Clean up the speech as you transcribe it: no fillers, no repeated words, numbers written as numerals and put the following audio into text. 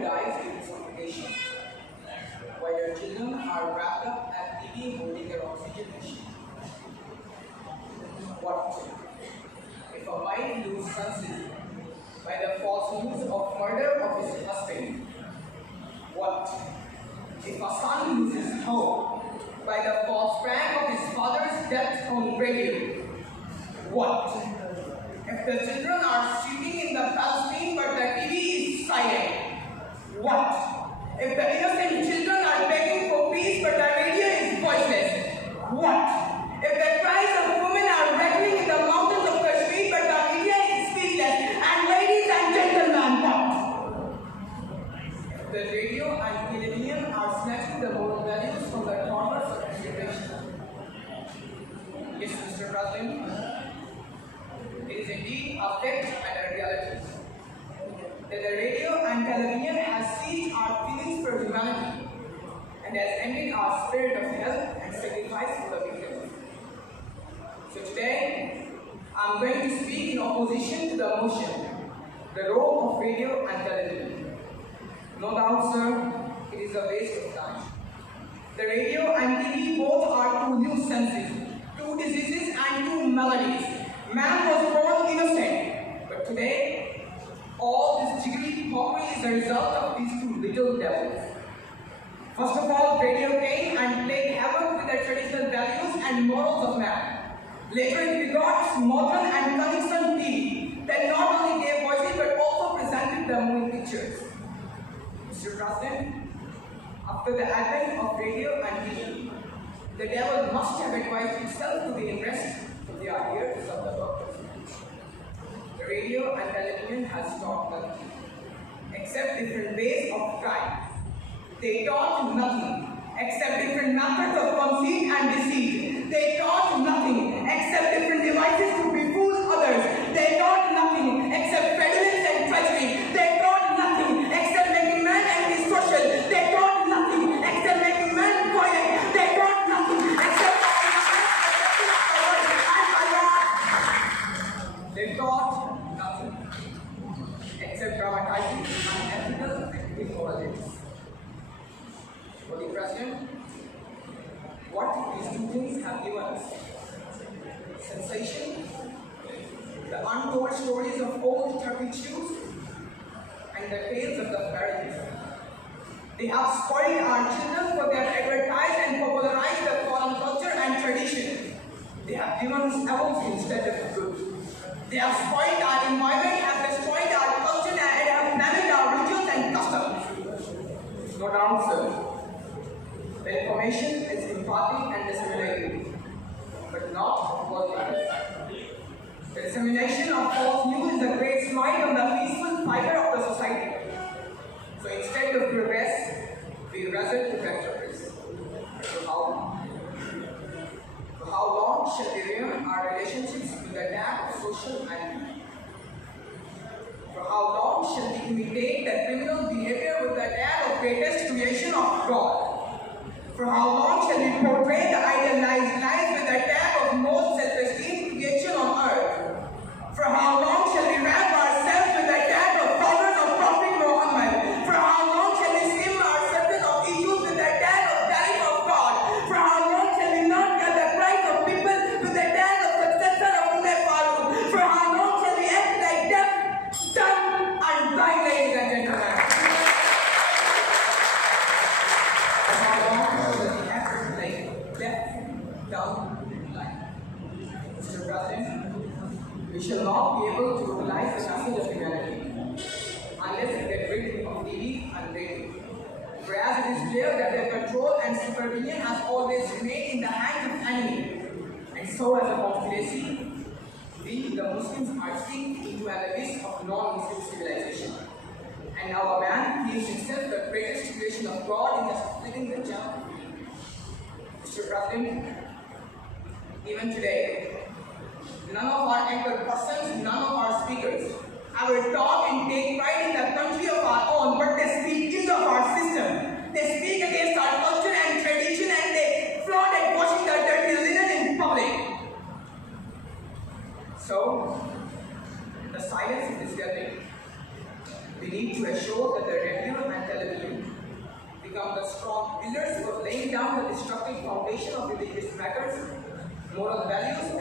guides to this occupation, while their children are wrapped up at TV holding their oxygen machine. What if a wife loses senses by the false news of murder of his husband? What if a son loses hope by the false prank of his father's death on radio? What if the children are sleeping in the Palestine but the TV is silent? What if the innocent children are begging for peace but the radio is voiceless? What if the cries of women are echoing in the mountains of Kashmir but the media is speechless? And ladies and gentlemen, what if the radio and television are snatching the moral values from the daughters of the generation? Yes, Mr. President, it is indeed a fact and a reality that the radio and television has seized our feelings for humanity and has ended our spirit of help and sacrifice for the victims. So today, I am going to speak in opposition to the motion, the role of radio and television. No doubt, sir, it is a waste of time. The radio and TV both are two new senses, two diseases and two maladies. Man was born innocent, but today, all this jiggery popery is a result of these two little devils. First of all, radio came and played havoc with the traditional values and morals of man. Later, it begot its modern and cunning TV that not only gave voices but also presented the moving pictures. Mr. President, after the advent of radio and TV, the devil must have advised himself to the interest of the ears of the workers. The radio and television has taught nothing, except different ways of crime. They taught nothing, except different methods of conceit and deceit. They taught nothing, except different devices to befool others. They taught nothing, except prejudice and treachery. They taught nothing, except making man antisocial. They taught nothing, except making man violent. They taught nothing, except they taught nothing, except dramatizing unethical and immoral. For the President, what these two things have given us: sensation, the untold stories of old turpitudes, and the tales of the fairy tales. They have spoiled our children for their advertised and popularized the foreign culture and tradition. They have given us evils instead of good. They have spoiled our environment, have destroyed our culture, and have damaged our rituals and customs. No doubt, sir. The information is imparted and disseminated, but not working. The dissemination of false news is a great smite on the peaceful fiber of the society. So instead of progress, we resort to retrogress. For how long shall we ruin our relationships with the tag of social identity? For how long shall we imitate the criminal behavior with the tag of greatest creation of God? For how long shall we portray the idealized life with the tag of most self-esteemed creation on earth? For how long shall we wrap ourselves with the tag of followers of Prophet Muhammad? For how long shall we skim our surface of issues with the tag of tariff of God? For how long shall we not get the price of people with the tag of successor of Umar Farooq? For how long shall we act like deaf, dumb, and blind, ladies and gentlemen? Mr. President, we shall not be able to utilize the message of humanity unless we get rid of TV and radio. Whereas it is clear that their control and supervision has always remained in the hands of enemy. And so as a conspiracy, we, the Muslims, are sinking into an abyss of non-Muslim civilization. And now a man feels himself the greatest creation of God in just splitting the jump. Mr. President, even today, none of our anchor persons, none of our speakers ever talk and take pride in the country of our own, but they speak ill of our system. They speak against our culture and tradition, and they flaunt at washing the dirty linen in public. So, in the silence of this gathering, we we need to ensure that the radio and television become the strong pillars for laying down the destructive foundation of religious matters, moral values, and